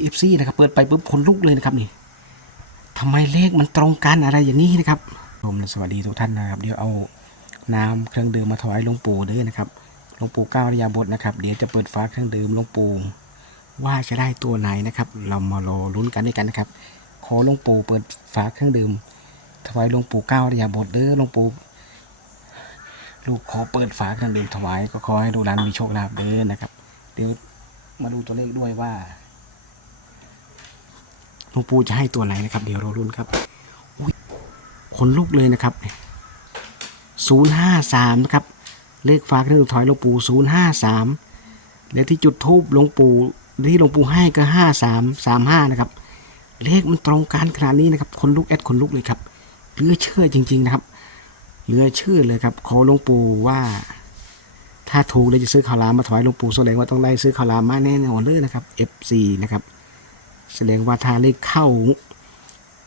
เอฟซีนะครับเปิดไปปุ๊บขนลุกเลยนะครับนี่ทำไมเลขมันตรงกันอะไรอย่างนี้นะครับผมสวัสดีทุกท่านนะครับเดี๋ยวเอาน้ำเครื่องดื่มมาถวายหลวงปู่ด้วยนะครับหลวงปู่ก้าอริยาบทนะครับ เดี๋ยวจะเปิดฝาเครื่องดื่มหลวงปู่ว่าจะได้ตัวไหนนะครับ เรามารอลุ้นกันด้วยกันนะครับ ขอหลวงปู่เปิดฝาเครื่องดื่มถวายหลวงปู่ก้าอริยาบทเด้อหลวงปู่ลูกขอเปิดฝาเครื่องดื่มถวายก็ขอให้ลูกหลานมีโชคลาภเด้อนะครับ เดี๋ยวมาดูตัวเลขด้วยว่า งปู่จะให้ตัวไหนนะครับ เดี๋ยวเราลุ้นครับอุ๊ยขนลุกเลยนะครับศูนย์ห้าสามนะครับ เลขฝาเครื่องถอยหลวงปู่ศูนย์ห้าสามแล้วที่จุดทูบหลวงปู่ที่หลวงปู่ให้ก็ห้าสามสามห้านะครับ เลขมันตรงกันขนาดนี้นะครับขนลุกแอดขนลุกเลยครับเหลือเชื่อจริง ๆนะครับ เหลือเชื่อเลยครับขอหลวงปู่ว่าถ้าถูกเลยจะซื้อข้าวลามมาถวายหลวงปู่แสดงว่าต้องได้ซื้อข้าวลามมาแน่นอนเลยนะครับ F4 นะครับ แสดงว่าถ้าเลขเข้า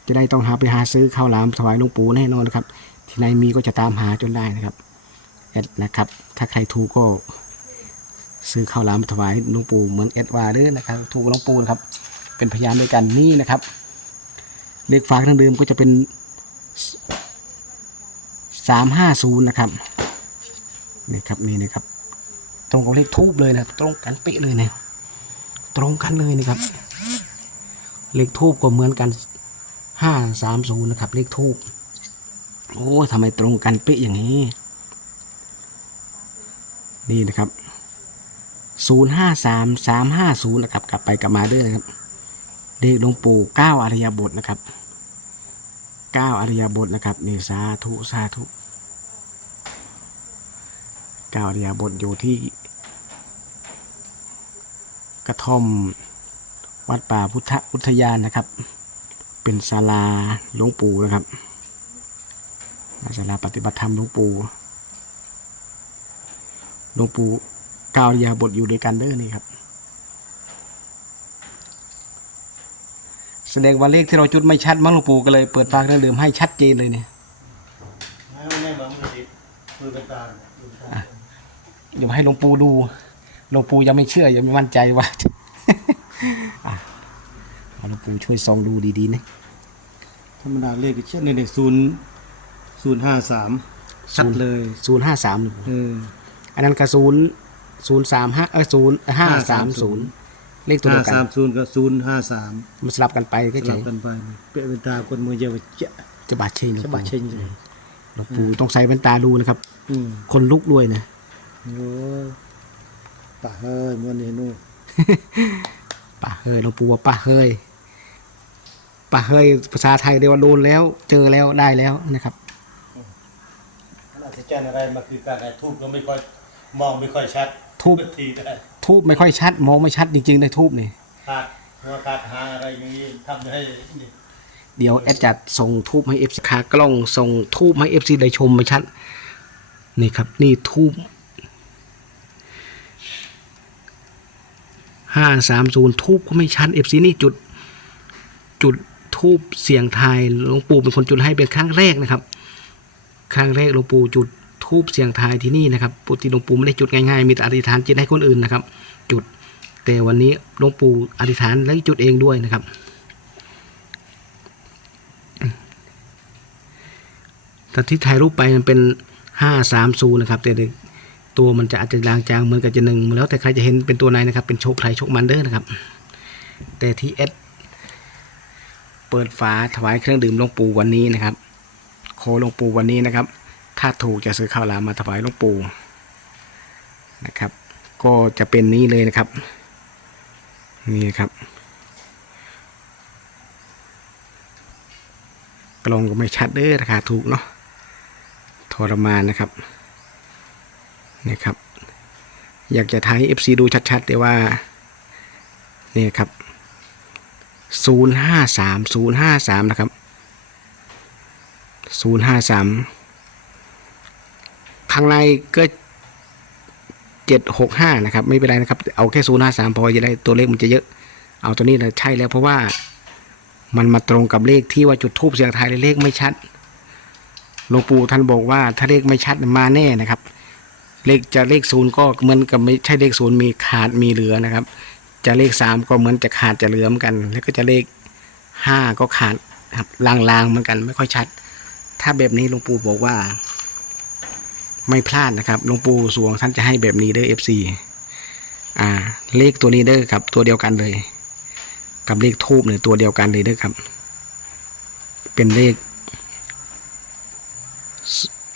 จะได้ต้องหาไปหาซื้อข้าวหลามถวายหลวงปู่แน่นอนนะครับ ที่ไหนมีก็จะตามหาจนได้นะครับแอดนะครับ ถ้าใครถูกก็ ซื้อข้าวหลามถวายหลวงปู่เหมือนแอดวาเด้อนะครับ ถูกหลวงปู่นะครับ เป็นพยานด้วยกันนี่นะครับ เลขฝากเครื่องดื่มก็จะเป็นสามห้าศูนย์นะครับนี่ครับนี่นะครับ ตรงกับเลขทูบเลยนะตรงกันเป๊ะเลยนี่ยตรงกันเลยนะครับ เลขทูบก็เหมือนกันห้าสามศูนย์นะครับ เลขทูบโอ้ทำไมตรงกันเป๊ะอย่างนี้ นี่นะครับศูนย์ห้าสามสามห้าศูนย์นะครับ กลับไปกลับมาด้วยนะครับเลขหลวงปู่เก้าอริยบทนะครับเก้าอริยบทนะครับนี่สาธุสาธุเก้าอริยบทอยู่ที่กระท่อม วัดป่าพุทธอุทยานนะครับ เป็นศาลาหลวงปู่นะครับศาลาปฏิบัติธรรมหลวงปู่หลวงปู่กาวยาบทอยู่ด้วยกันเด้อนี่ครับ แสดงว่าเลขที่เราจุดไม่ชัดมั้งหลวงปู่ก็เลยเปิดฝาเครื่องดื่มให้ชัดเจนเลยเนี่ยเหมือนมือดิมือเป็นตาเนี่ยมือเป็นตาเดี๋ยวให้หลวงปู่ดูหลวงปู่ยังไม่เชื่อยังไม่มั่นใจว่า หลวงปู่ช่วยส่องดูดีๆนะธรรมดาเลขเช่นในศูนย์ศูนย์ห้าสามชัดเลยศูนย์ห้าสามหลวงปู่เอออันนั้นก็ศูนย์ศูนย์สามห้าเออศูนย์ห้าสามศูนย์เลขตัวห้าเดียวกัสานมศูนย์กับศูนย์ห้าสามมันสลับกันไปก็สเฉลับยกันไปเปะเป็นตาคนมือเยาวเจ๊ะจะบาดเชนหลวงฉบับปู่เช่นเลยหลวงปู่ต้องใส่แว่นตาดูนะครับ อืมคนลุกด้วยนะ โอ้ป่าเฮ้ยมันนี่นู่นป่าเฮยหลวงปู่ว่าป่าเฮย ป่าเฮยภาษาไทยเรียกว่าโดนแล้ว เจอแล้วได้แล้วนะครับน่าจะแจ้งอะไรมาคือการไอ้ทูบก็ไม่ค่อยมองไม่ค่อยชัดทูบทีได้ทูบไม่ค่อยชัด มองไม่ชัดจริงๆในทูบนี่ขาดหัวขาดหางอะไรอย่างนี้ทำให้นี่เดี๋ยวแอดจัดส่งทูบให้เอฟซีขากล้องส่งทูบให้เอฟซีได้ชมไม่ชัดนี่ครับ นี่ทูบห้าสามศูนย์ทูบก็ไม่ชัดเอฟซีนี่จุดจุด ทูบเสียงทายหลวงปู่เป็นคนจุดให้เป็นครั้งแรกนะครับ ครั้งแรกหลวงปู่จุดทูบเสียงทายที่นี่นะครับปกติหลวงปู่ไม่ได้จุดง่ายๆ มีแต่อธิษฐานจิตให้คนอื่นนะครับ จุดแต่วันนี้หลวงปู่อธิษฐานและจุดเองด้วยนะครับ แต่ที่ถ่ายรูปไปมันเป็นห้าสามศูนย์นะครับ แต่ตัวมันจะอาจจะลางจางเหมือนกับจะหนึ่งแล้วแต่ใครจะเห็นเป็นตัวไหนนะครับ เป็นโชคใครโชคมันเด้อนะครับ แต่ที่เอส เปิดฝาถวายเครื่องดื่มหลวงปู่วันนี้นะครับ โคหลวงปู่วันนี้นะครับ ถ้าถูกจะซื้อข้าวหลามมาถวายหลวงปู่นะครับ ก็จะเป็นนี้เลยนะครับ นี่ครับ กลองก็ไม่ชัดเด้อราคาถูกเนาะทรมานนะครับนี่ครับ อยากจะทายให้ FC ดูชัดๆ แต่ว่า นี่ครับ 053 053นะครับ053ข้างในก็765นะครับ ไม่เป็นไรนะครับ เอาแค่053พอจะได้ตัวเลขมันจะเยอะ เอาตัวนี้เลยใช่แล้วเพราะว่ามันมาตรงกับเลขที่ว่าจุดทูบเสียงไทายเลขไม่ชัดหลวงปู่ท่านบอกว่าถ้าเลขไม่ชัดมาแน่นะครับ เลขจะเลขศูนย์ก็เหมือนกับไม่ใช่เลขศูนย์มีขาดมีเหลือนะครับ จะเลขสามก็เหมือนจะขาดจะเหลือมกัน แล้วก็จะเลขห้าก็ขาดครับลางๆเหมือนกันไม่ค่อยชัด ถ้าแบบนี้หลวงปู่บอกว่า ไม่พลาดนะครับหลวงปู่สวงท่านจะให้แบบนี้เด้อ FC อ่า เลขตัวนี้เด้อครับ ตัวเดียวกันเลย กับเลขทูบเนี่ยตัวเดียวกันเลยเด้อครับ เป็นเลข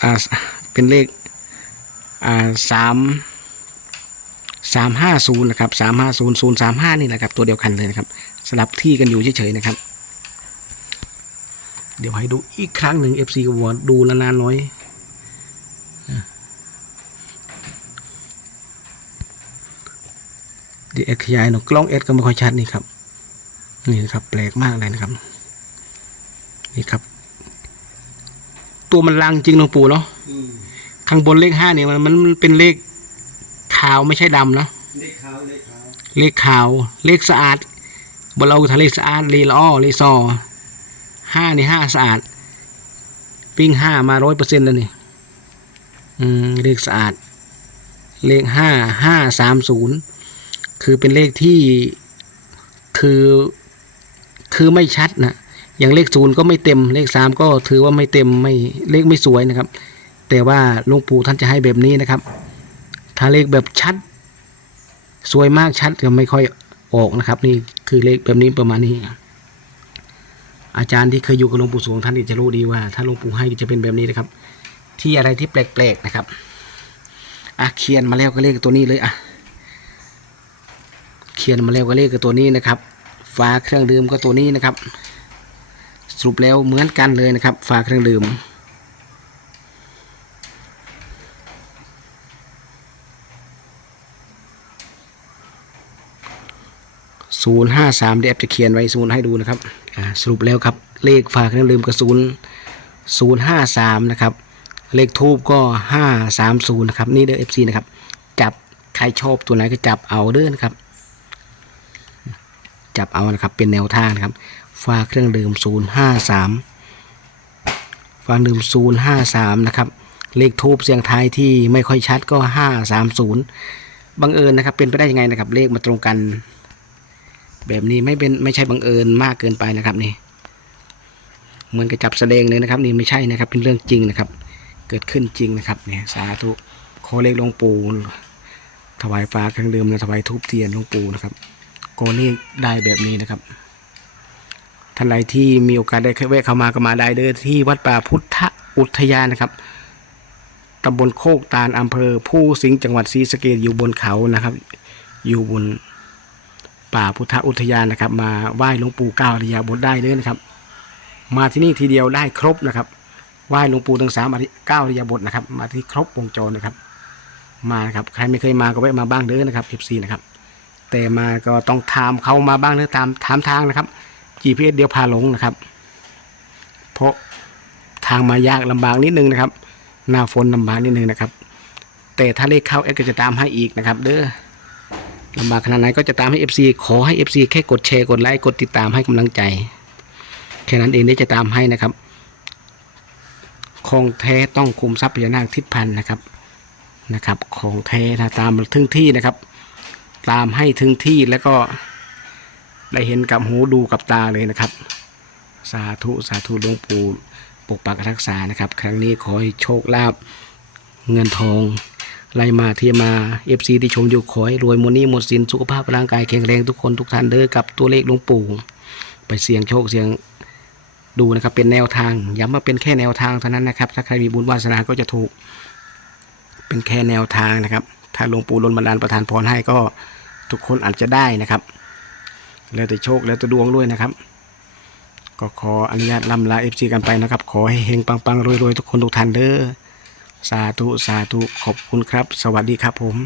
อ่าเป็นเลขอ่าสาม สามห้าศูนย์นะครับสามห้าศูนย์ศูนย์สามห้านี่แหละครับตัวเดียวกันเลยนะครับสลับที่กันอยู่เฉยๆนะครับ เดี๋ยวให้ดูอีกครั้งหนึ่ง FC กับวอดูนานๆน้อยดีเอ็กขยายหน่อยกล้องเอสก็ไม่ค่อยชัดนี่ครับ นี่นะครับ แปลกมากเลยนะครับ นี่ครับ ตัวมันลังจริงหลวงปู่เนาะอืมข้างบนเลขห้าเนี่ยมันมันเป็นเลข ขาวไม่ใช่ดำเนาะเลขขาวเลขขาวเลขขาวเลขสะอาดบนเราทะเลขสะอาดเลละอ้อเลซอห้านี่ห้าสะอาด ปิ้งห้ามาร้อยเปอร์เซ็นต์แล้วนี่อืมเลขสะอาด เลขห้าห้าสามศูนย์คือเป็นเลขที่คือคือไม่ชัดนะอย่างเลขศูนย์ก็ไม่เต็ม เลขสามก็ถือว่าไม่เต็มไม่เลขไม่สวยนะครับ แต่ว่าหลวงปู่ท่านจะให้แบบนี้นะครับ ถ้าเลขแบบชัด สวยมากชัดก็ไม่ค่อยออกนะครับ นี่คือเลขแบบนี้ประมาณนี้ อาจารย์ที่เคยอยู่กับหลวงปู่สวงท่านจะรู้ดีว่า ถ้าหลวงปู่ให้จะเป็นแบบนี้นะครับ ที่อะไรที่แปลกๆนะครับอะเขียนมาแล้วก็เลขตัวนี้เลยอะเขียนมาแล้วก็เลขกับตัวนี้นะครับฝาเครื่องดื่มก็ตัวนี้นะครับ สรุปแล้วเหมือนกันเลยนะครับฝาเครื่องดื่ม ศูนย์ห้าสามเดี๋ยวแอปจะเขียนไว้ศูนย์ให้ดูนะครับสรุปแล้วครับ เลขฝากเครื่องดื่มกับศูนย์ศูนย์ห้าสามนะครับ เลขทูบก็ห้าสามศูนย์นะครับนี่เด้อเอฟซีนะครับ จับใครชอบตัวไหนก็จับเอาเด้อนะครับ จับเอานะครับเป็นแนวทางนะครับฝากเครื่องดื่มศูนย์ห้าสามฝากดื่มศูนย์ห้าสามนะครับ เลขทูบเสียงท้ายที่ไม่ค่อยชัดก็ห้าสามศูนย์บังเอิญนะครับเป็นไปได้ยังไงนะครับ เลขมาตรงกัน แบบนี้ไม่เป็นไม่ใช่บังเอิญมากเกินไปนะครับนี่เหมือนกับจับแสดงเลยนะครับ นี่ไม่ใช่นะครับ เป็นเรื่องจริงนะครับ เกิดขึ้นจริงนะครับเนี่ยสาธุขอเลขหลวงปู่ถวายฟ้าเครื่องดื่มและถวายทูบเทียนหลวงปู่นะครับก็นี่ได้แบบนี้นะครับท่านใดที่มีโอกาสได้แวะเข้ามาก็มาได้เด้อที่วัดป่าพุทธอุทยานนะครับตำบลโคกตาลอำเภอผู้สิงห์จังหวัดศรีสะเกษอยู่บนเขานะครับ อยู่บน ป่าพุทธอุทยานนะครับ มาไหว้หลวงปู่เก้าอริยาบทได้เลยนะครับ มาที่นี่ทีเดียวได้ครบนะครับไหว้หลวงปู่ทั้งสามอริเก้าอริยาบทนะครับ มาที่ครบวงจรนะครับ มานะครับใครไม่เคยมาก็แวะมาบ้างเด้อนะครับ FC นะครับ แต่มาก็ต้องถามเขามาบ้างเด้อตามถามทางนะครับ GPS เดียวพาหลงนะครับ เพราะทางมายากลำบากนิดนึงนะครับหน้าฝนลำบากนิดนึงนะครับ แต่ถ้าเลขเข้าเอ็ก็จะตามให้อีกนะครับ เด้อ ลำบากขนาดไหนก็จะตามให้ FC ขอให้ FC แค่กดแชร์กดไลค์กดติดตามให้กำลังใจ แค่นั้นเองได้จะตามให้นะครับของแท้ต้องคุมทรัพย์พญานาคทิศพันธ์นะครับนะครับของแท้นะตามถึงที่นะครับ ตามให้ถึงที่แล้วก็ได้เห็นกับหูดูกับตาเลยนะครับ สาธุสาธุหลวงปู่ปกปักรักษานะครับ ครั้งนี้ขอให้โชคลาภเงินทอง ไล่มาที่มาเอฟซีที่ชมอยู่ขอให้รวยมนี้หมดสินสุขภาพร่างกายแข็งแรงทุกคนทุกท่านเด้อกับตัวเลขหลวงปู่ ไปเสี่ยงโชคเสี่ยงดูนะครับเป็นแนวทางย้ำว่าเป็นแค่แนวทางเท่านั้นนะครับ ถ้าใครมีบุญวาสนาก็จะถูก เป็นแค่แนวทางนะครับ ถ้าหลวงปู่ลนบันดาลประทานพรให้ก็ทุกคนอาจจะได้นะครับ แล้วแต่โชคแล้วแต่ดวงด้วยนะครับ ก็ขออนุญาตลำลาเอฟซีกันไปนะครับ ขอให้เฮงปังๆรวยๆทุกคนทุกท่านเด้อ สาธุ สาธุ ขอบคุณครับ สวัสดีครับผม